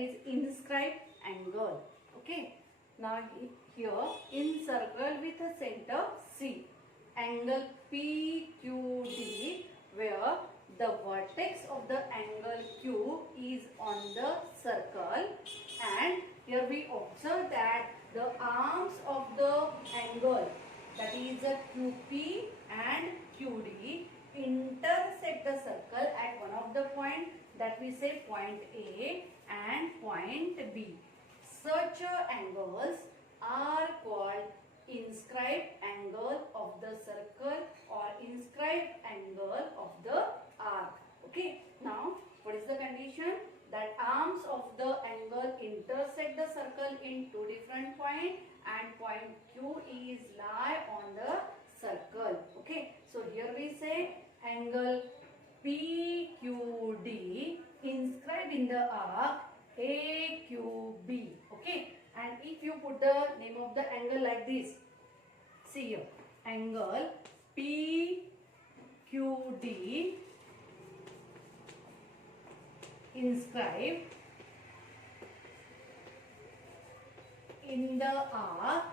is inscribed angle. Okay. Now here in circle with a center C, angle PQD, where the vertex of the angle Q is on the circle, and here we observe that the arms of the angle, that is a QP and QD, intersect the circle at one of the point, that we say point A and point B. Such angles are called inscribed angle of the circle or inscribed angle of the arc. Okay. Now, what is the condition? That arms of the angle intersect the circle in two different points, and point Q is lie on the circle. Okay. So, here we say angle PQD inscribed in the arc AQB. Okay. And if you put the name of the angle like this, see here, angle PQD inscribed in the arc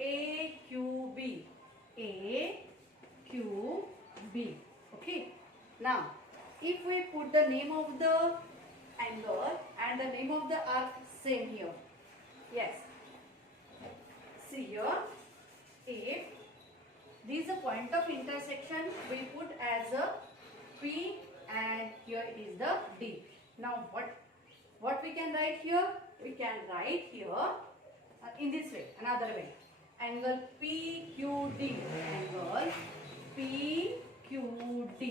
AQB. AQB. Okay. Now, if we put the name of the angle and the name of the arc same here. Yes. See here. If this is a point of intersection, we put as a P and here is the D. Now what we can write here? We can write here in this way, another way. Angle PQD. Angle PQD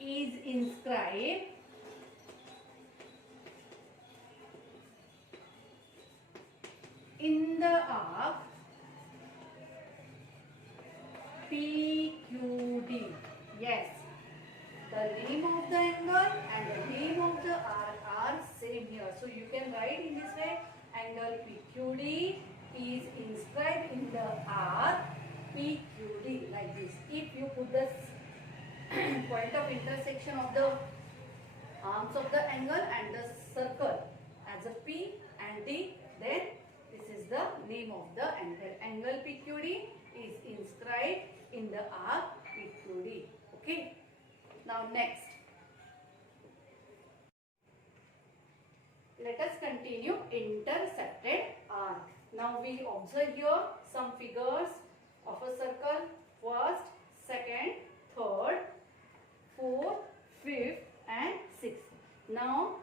is inscribed in the arc PQD. Yes, the name of the angle and the name of the arc are same here. So you can write in this way, angle PQD is inscribed in the arc PQD, like this. If you put the point of intersection of the arms of the angle and the circle as a P and D, then this is the name of the angle. Angle PQD is inscribed in the arc PQD. Okay. Now next, let us continue intersected arc. Now we observe here some figures of a circle: first, second, third, fourth, fifth and sixth. Now,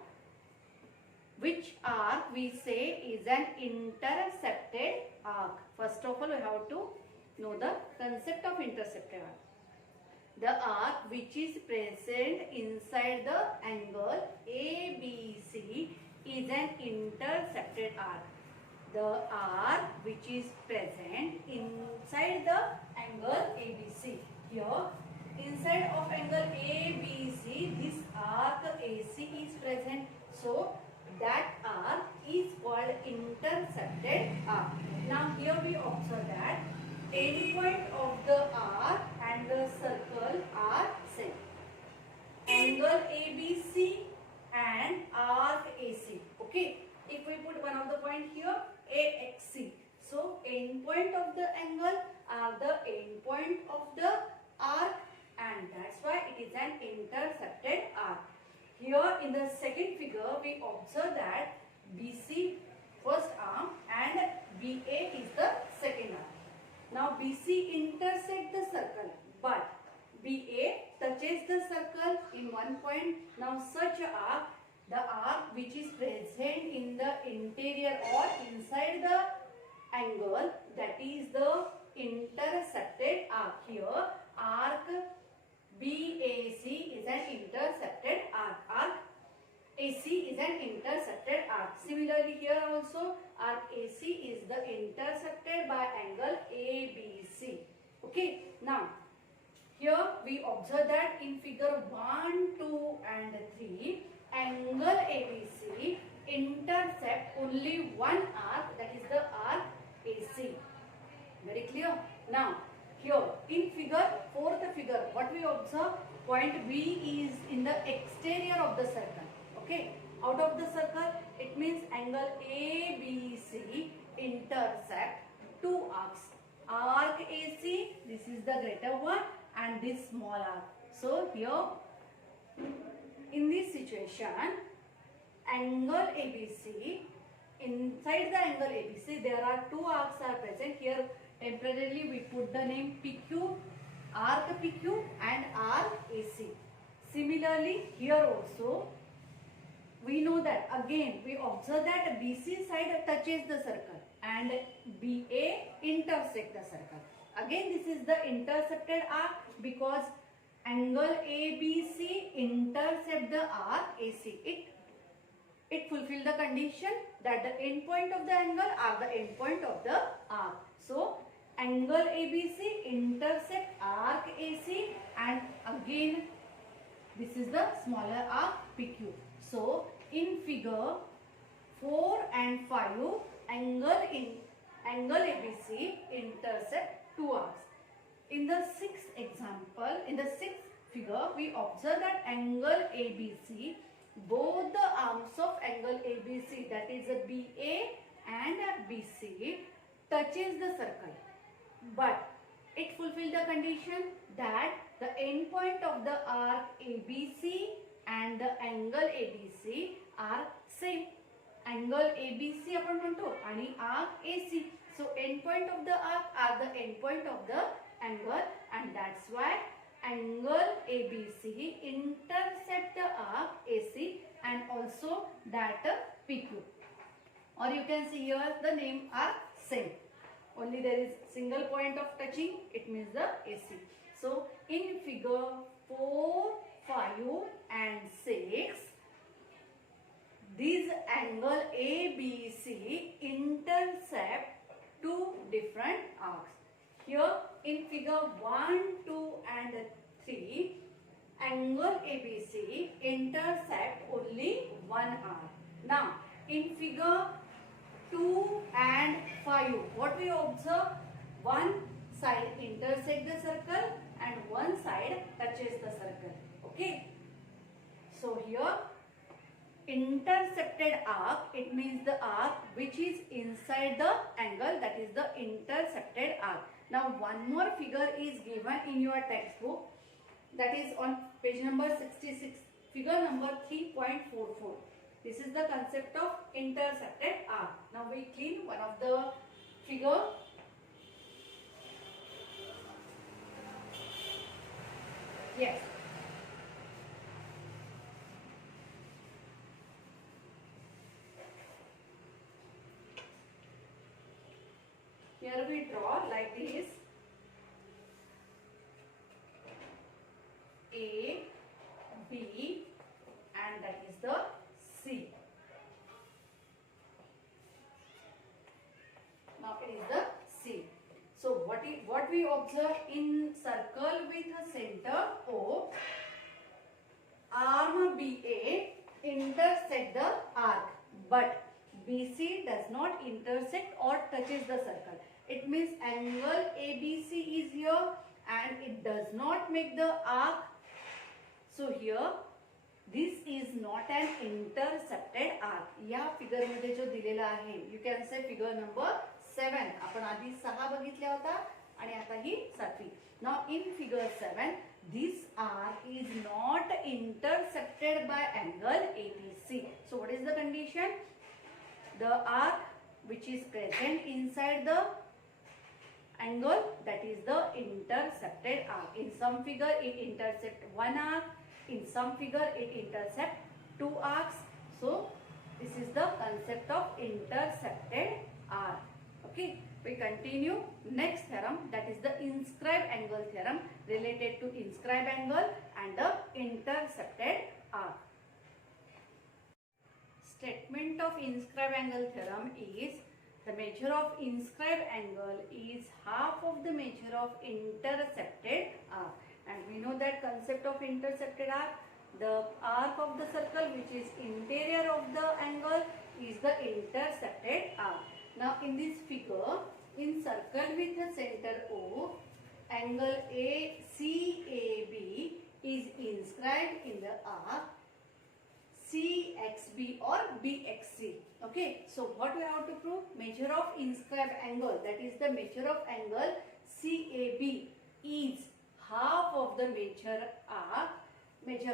which arc we say is an intersected arc? First of all, we have to know the concept of intersected arc. The arc which is present inside the angle ABC is an intersected arc. The arc which is present inside the angle ABC. Here, inside of angle ABC, this arc AC is present. So, that arc is called intersected arc. Now, here we observe that any point of the arc and the circle are same. Angle ABC and arc AC. Okay. If we put one of the point here, AXC. So, end point of the angle are the end point of the arc, and that's why it is an intersected arc. Here in the second figure, we observe that BC first arm and BA is the second arm. Now BC intersect the circle, but BA touches the circle in one point. Now such arc, the arc which is present in the interior or inside the angle, that is the intersected arc. Here arc BAC is an intersected arc. Arc AC is an intersected arc. Similarly here also arc AC is the intersected by angle ABC. Okay. Now here we observe that in figure 1, 2 and 3, angle ABC intersect only one arc, that is the arc AC. Very clear. Now here in figure, fourth figure, what we observe, point B is in the exterior of the circle. Okay, out of the circle, it means angle ABC intersect two arcs. Arc AC, this is the greater one, and this small arc. So here, in this situation, angle ABC, inside the angle ABC, there are two arcs are present. Here, temporarily we put the name PQ, arc PQ and arc AC. Similarly, here also, we know that again we observe that BC side touches the circle and BA intersect the circle. Again, this is the intercepted arc because angle ABC intercept the arc AC. It fulfill the condition that the end point of the angle are the end point of the arc. So angle ABC intersect arc AC, and again this is the smaller arc PQ. So in figure 4 and 5, angle ABC intersect two arcs. In the sixth example, in the sixth figure, we observe that angle ABC, both the arms of angle ABC, that is a BA and a BC, touches the circle. But it fulfills the condition that the end point of the arc ABC and the angle ABC are same. Angle ABC आपण म्हणतो आणि arc AC. So end point of the arc are the end point of the angle, and that's why angle ABC intercept the arc AC and also that PQ. Or you can see here the name are same. Only there is single point of touching, it means the AC. So in figure 4, 5 and 6, these angle ABC intercept two different arcs. Here in figure 1, 2 and 3, angle ABC intersect only one arc. Now in figure 2 and 5, what we observe? One side intersect the circle and one side touches the circle. Okay. So here intercepted arc, it means the arc which is inside the angle, that is the intercepted arc. Now one more figure is given in your textbook, that is on page number 66, figure number 3.44. This is the concept of intercepted arc. Now we clean one of the figure. Yes. Here we draw like this. A, B, and that is the C. Now it is the C. So what we observe in circle with a center O, arm BA intersect the arc, but BC does not intersect or touches the circle. It means angle ABC is here and it does not make the arc. So here this is not an intercepted arc. या figure मध्ये जो दिलेला आहे, you can say figure number 7. आपण आधी 6 बघितल्या होता आणि आता ही 7वी. Now in figure 7, this arc is not intercepted by angle ABC. So what is the condition? The arc which is present inside the angle, that is the intercepted arc. In some figure it intercept one arc, in some figure it intercept two arcs. So this is the concept of intercepted arc. Okay, we continue next theorem, that is the inscribed angle theorem related to inscribed angle and the intercepted arc. Statement of inscribed angle theorem is the measure of inscribed angle is half of the measure of intercepted arc. And we know that concept of intercepted arc, the arc of the circle which is interior of the angle is the intercepted arc. Now in this figure, in circle with the center O, angle ACAB is inscribed in the arc CXB or BXC. Okay, so what we have to prove? Measure of inscribed angle, that is the measure of angle CAB is half of the measure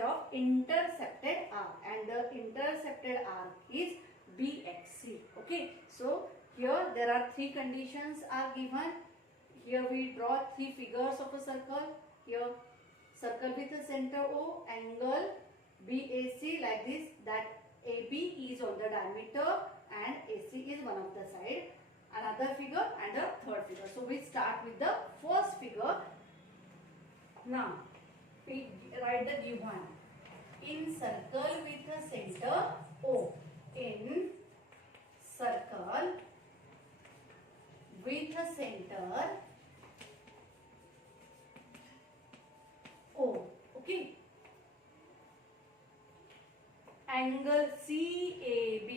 of intercepted arc, and the intercepted arc is BXC. Okay, so here there are three conditions are given. Here we draw three figures of a circle. Here circle with a center O, angle BAC like this, that AB is on the diameter and AC is one of the side. Another figure and a third figure. So we start with the first figure. Now we write the given. In circle with a center O. In circle with a center O. Okay. Angle CAB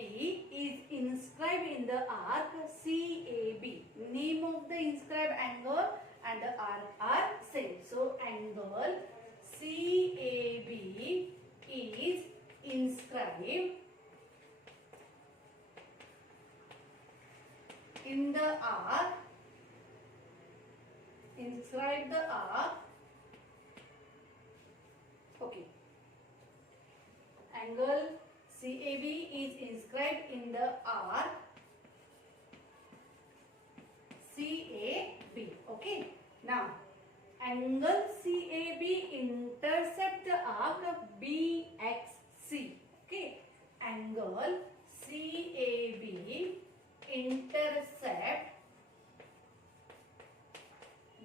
is inscribed in the arc CAB. Name of the inscribed angle and the arc are same. So angle CAB is inscribed in the arc. Inscribe the arc. Okay. Angle CAB is inscribed in the arc CAB. Okay. Now, angle CAB intercept the arc BXC. Okay. Angle CAB intercept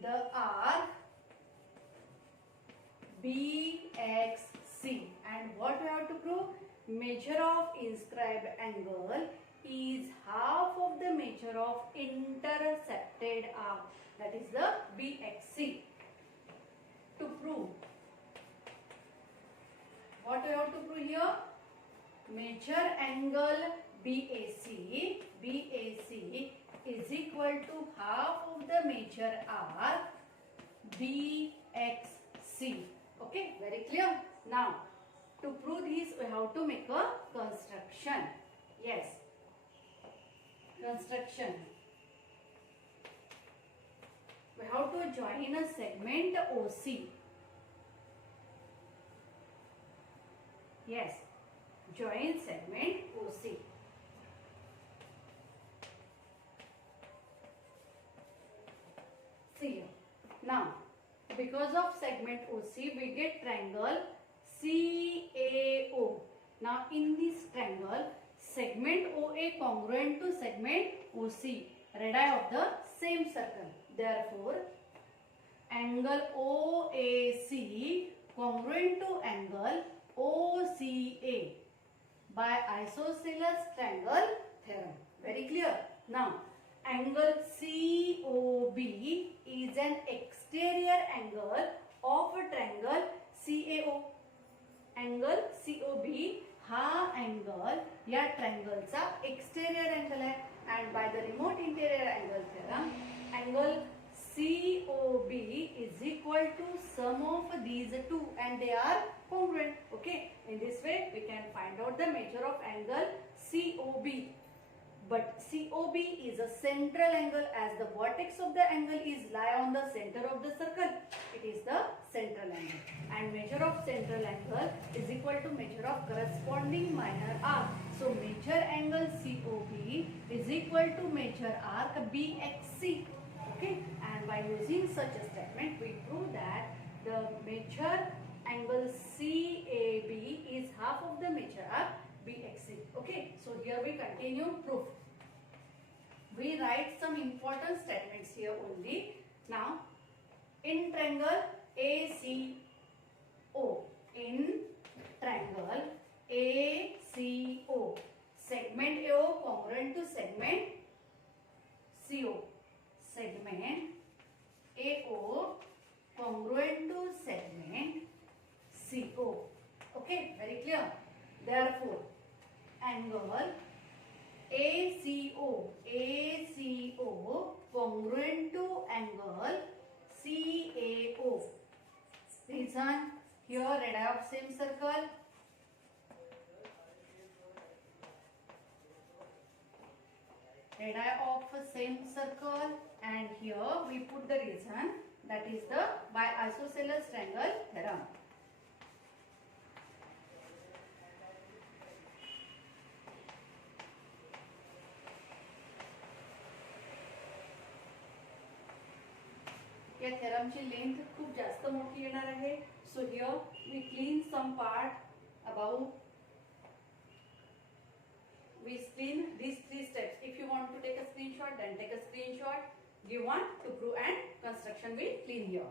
the arc BXC. And what we have to prove? Measure of inscribed angle is half of the measure of intercepted arc, that is the BXC. To prove, what we have to prove here? Measure angle BAC is equal to half of the measure arc BXC. Okay, very clear. Now, to prove this, we have to make a construction. Yes, construction. We have to join a segment OC. Yes, join segment OC. See here. Now, because of segment OC, we get triangle CAO. Now, in this triangle, segment OA congruent to segment OC, radii of the same circle. Therefore, angle OAC congruent to angle OCA by isosceles triangle theorem. Very clear. Now, angle COB is an exterior angle of a triangle CAO. Angle COB हा angle या triangle चा exterior angle है, and by the remote interior angle theorem, angle COB is equal to sum of these two and they are congruent. Okay, in this way we can find out the measure of angle COB. But COB is a central angle, as the vertex of the angle is lie on the center of the circle. It is the central angle, and measure of central angle is equal to measure of corresponding minor arc. So measure angle COB is equal to measure arc BXC. Okay, and by using such a statement, we prove that the measure angle CAB is half of the measure arc BXC. Okay, so here we continue proof. We write some important statements here only. Now, in triangle ACO, in triangle ACO, segment AO congruent to segment CO, segment AO congruent to segment CO. Okay, very clear. Therefore, angle ACO congruent to angle CAO. Reason, here radii of same circle. Radii of same circle, and here we put the reason, that is the by isosceles triangle theorem. या थेरमची length खूप जास्त मोठी येणार आहे. So here we clean some part about, we clean these 3 steps. If you want to take a screenshot, then take a screenshot. Give one to prove, and construction will clean here.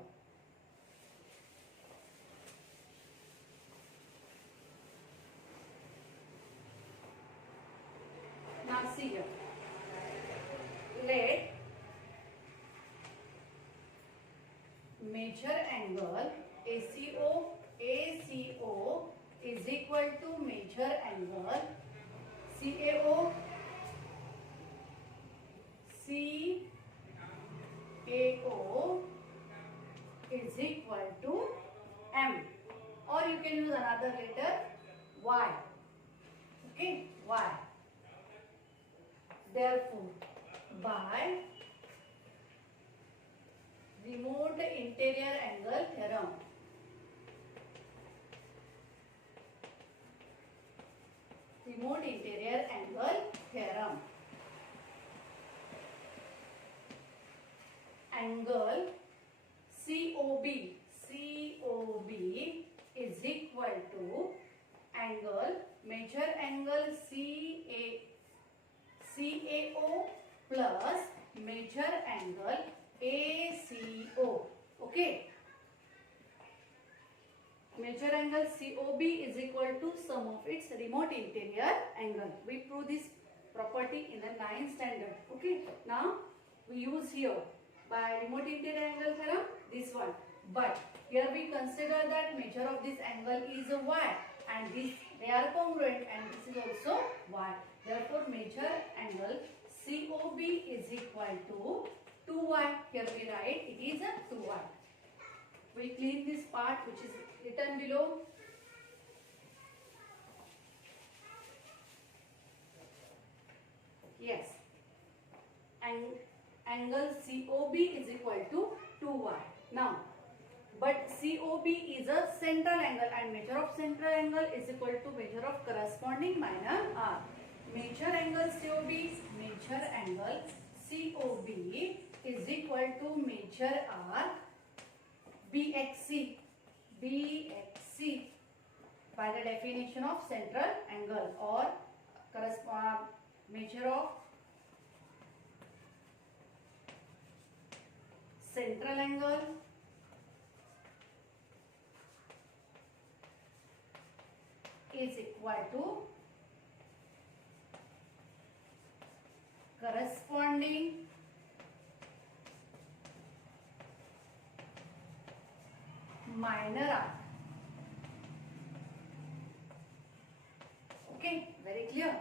Now see here. Let major angle ACO is equal to major angle CAO is equal to M, or you can use another letter Y. Okay, Y. Therefore, by remote interior angle theorem, remote interior angle theorem, angle COB is equal to angle, major angle CAO plus major angle ACO. Okay, major angle COB is equal to sum of its remote interior angle. We prove this property in the 9th standard. Okay, now we use here by remote interior angle theorem this one, but here we consider that measure of this angle is a Y, and this they are congruent, and this is also Y. Therefore, major angle COB is equal to 2Y. Here we write it is a 2Y. We clean this part which is written below. Yes, and angle COB is equal to 2Y. Now, but COB is a central angle, and measure of central angle is equal to measure of corresponding minor R. Major angle COB is equal to major R BXC by the definition of central angle, or measure of central angle is equal to corresponding minor arc. Okay, very clear.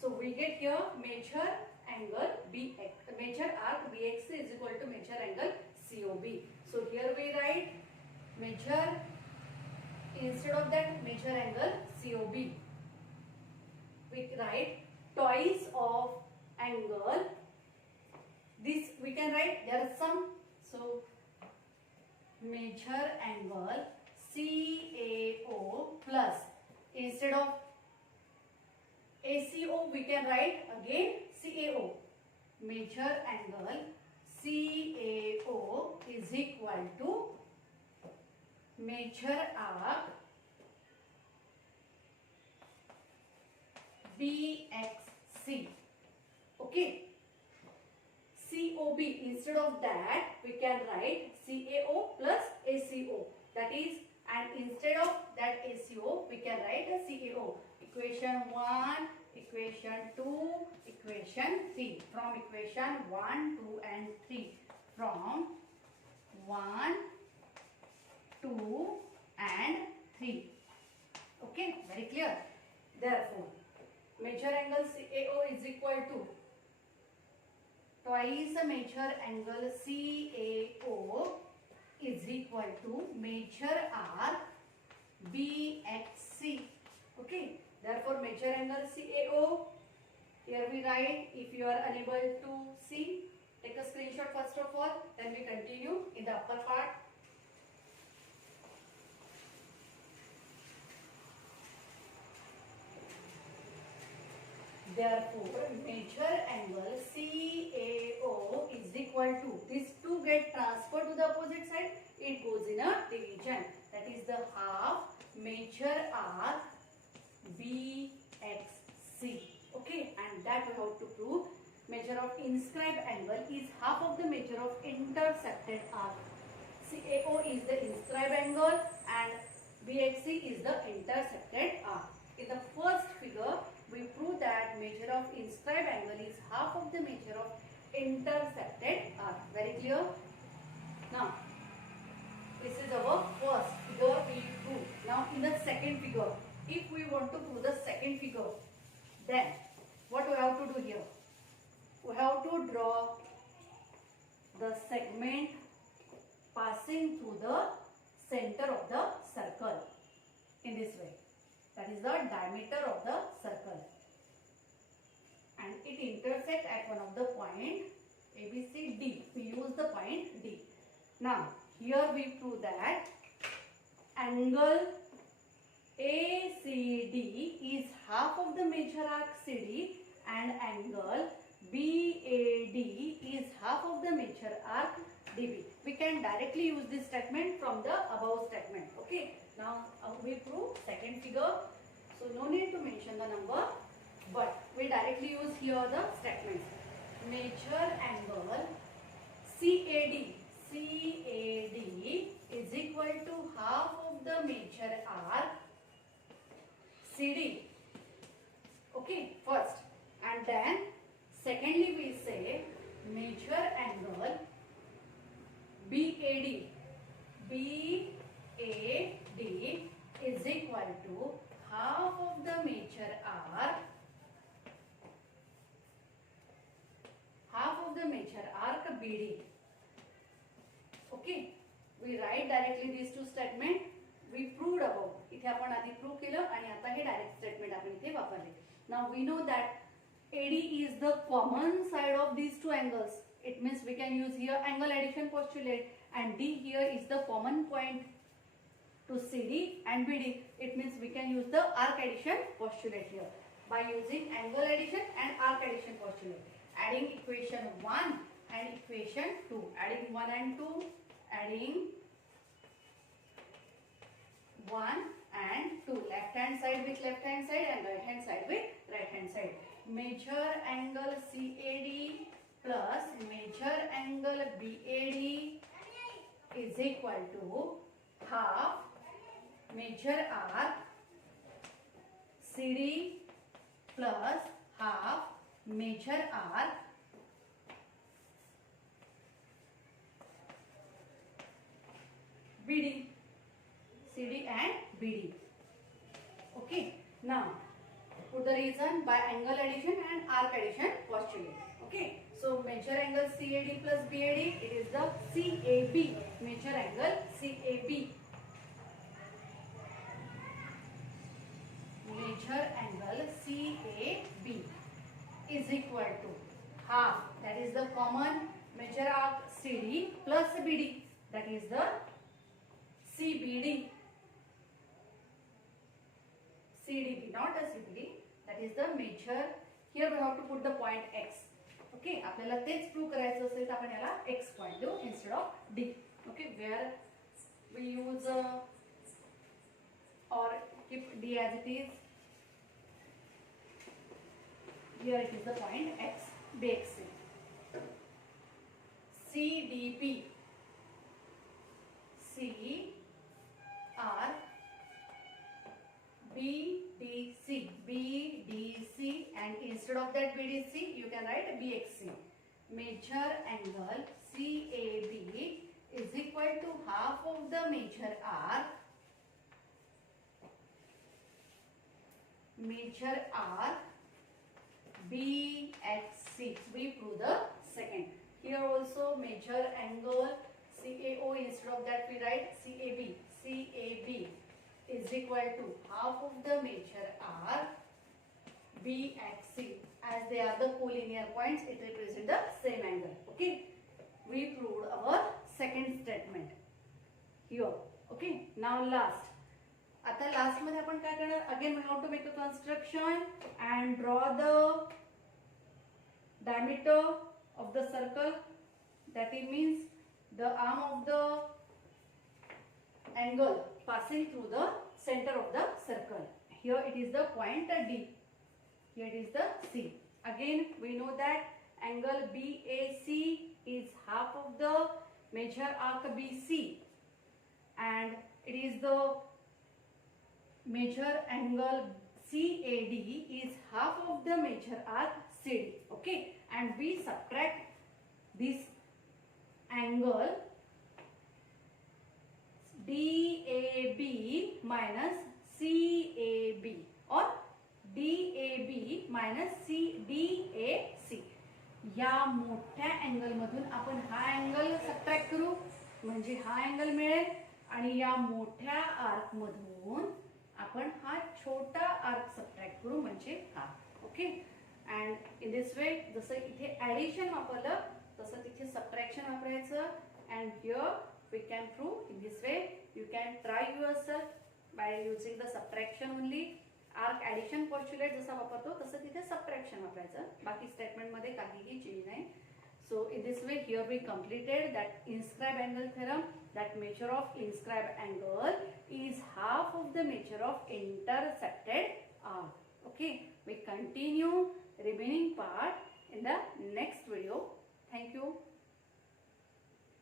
So we get here major angle BX, major arc BXC is equal to major angle COB. So here we write major, instead of that major angle COB, we write twice of angle. This we can write, there are some, so major angle CAO plus, instead of ACO we can write again CAO. Major angle CAO is equal to major arc BXC. Okay, COB, instead of that we can write CAO plus ACO, that is, and instead of that ACO we can write a CAO. Equation 1, equation 2, equation 3. From equation 1, 2 and 3. From 1, 2 and 3. Okay, very clear. Therefore, major angle CAO is equal to twice the major angle CAO is equal to major arc BXC. Okay, therefore major angle CAO. Here we write. If you are unable to see, take a screenshot first of all, then we continue in the upper part. Therefore, major angle CAO is equal to, these two get transferred to the opposite side, it goes in a division. That is the half major arc BXC. Okay, and that we have to prove. Measure of inscribed angle is half of the measure of intercepted arc. CAO is the inscribed angle and BXC is the intercepted arc. In the first figure, we prove that measure of inscribed angle is half of the measure of intercepted arc. Very clear? Now, this is our first figure we prove. Now, in the second figure, if we want to prove the second figure, then what we have to do here? We have to draw the segment passing through the center of the circle in this way. That is the diameter of the circle. And it intersects at one of the point ABCD. We use the point D. Now, here we prove that angle ACD is half of the major arc CD and angle BAD is half of the major arc DB. We can directly use this statement from the above statement. Okay. Now we prove second figure. So no need to mention the number, but we directly use here the statements. Major angle CAD is equal to half of the major arc CD. Okay, first. And then secondly we say major angle BAD is equal to half of the major arc BD. Okay, we write directly these two statement. We proved above. इथे आपण आधी prove केलं आणि आता हे direct statement आपण इथे वापरले. Now we know that AD is the common side of these two angles. It means we can use here angle addition postulate, and D here is the common point to CD and BD. It means we can use the arc addition postulate here by using angle addition and arc addition postulate. Adding equation 1 and equation 2. Adding 1 and 2. Adding 1 and 2. Left hand side with left hand side and right hand side with right hand side. Major angle CAD plus major angle BAD is equal to half major arc CD plus half major arc BD. CD and BD. Okay. Now, put the reason by angle addition and arc addition postulate. Okay. So, major angle CAD plus BAD, it is the CAB. Major angle CAB. Major angle CAB is equal to half. That is the common major arc CD plus BD. That is the CBD. CDB, not a CBD. That is the major. Here we have to put the point X. Okay, आपल्याला तेच prove करायचं असेल तर आपण याला X point देऊ instead of D. Okay, where we use or keep D as it is. Here it is the point X, BXC. CDP. C R BDC and instead of that BDC you can write BXC. Major angle CAB is equal to half of the major arc BXC. We prove the second. Here also major angle CAO, instead of that we write CAB. CAB is equal to half of the major arc BXC. As they are the collinear points, it represents the same angle. Okay, we proved our second statement here. Okay, now last. आता last मध्ये आपण काय करणार? Again we have to make a construction and draw the diameter of the circle. That it means the arm of the angle passing through the center of the circle. Here it is the point D. Here it is the C. Again we know that angle BAC is half of the major arc BC, and it is the major angle CAD is half of the major arc CD. Okay, and we subtract this angle DAB minus CAB or DAB minus CDAC. या मोठ्या angle मधून आपण हा angle subtract करू म्हणजे हा angle मिळेल, आणि या मोठ्या आर्क मधून आपण हा छोटा आर्क सबट्रॅक्ट करू म्हणजे हा. Okay, and in this way जसं इथे ॲडिशन वापरलं तसं तिथे सबट्रॅक्शन वापरायचं. And here we can prove in this way. You can try yourself by using the subtraction only. Arc addition postulate जसा वापरतो तसं तिथे subtraction वापरायचं. बाकी स्टेटमेंट मध्ये काहीही चेंज नाही. So in this way here we completed that inscribed angle theorem, that measure of inscribed angle is half of the measure of intersected arc. Okay, we continue remaining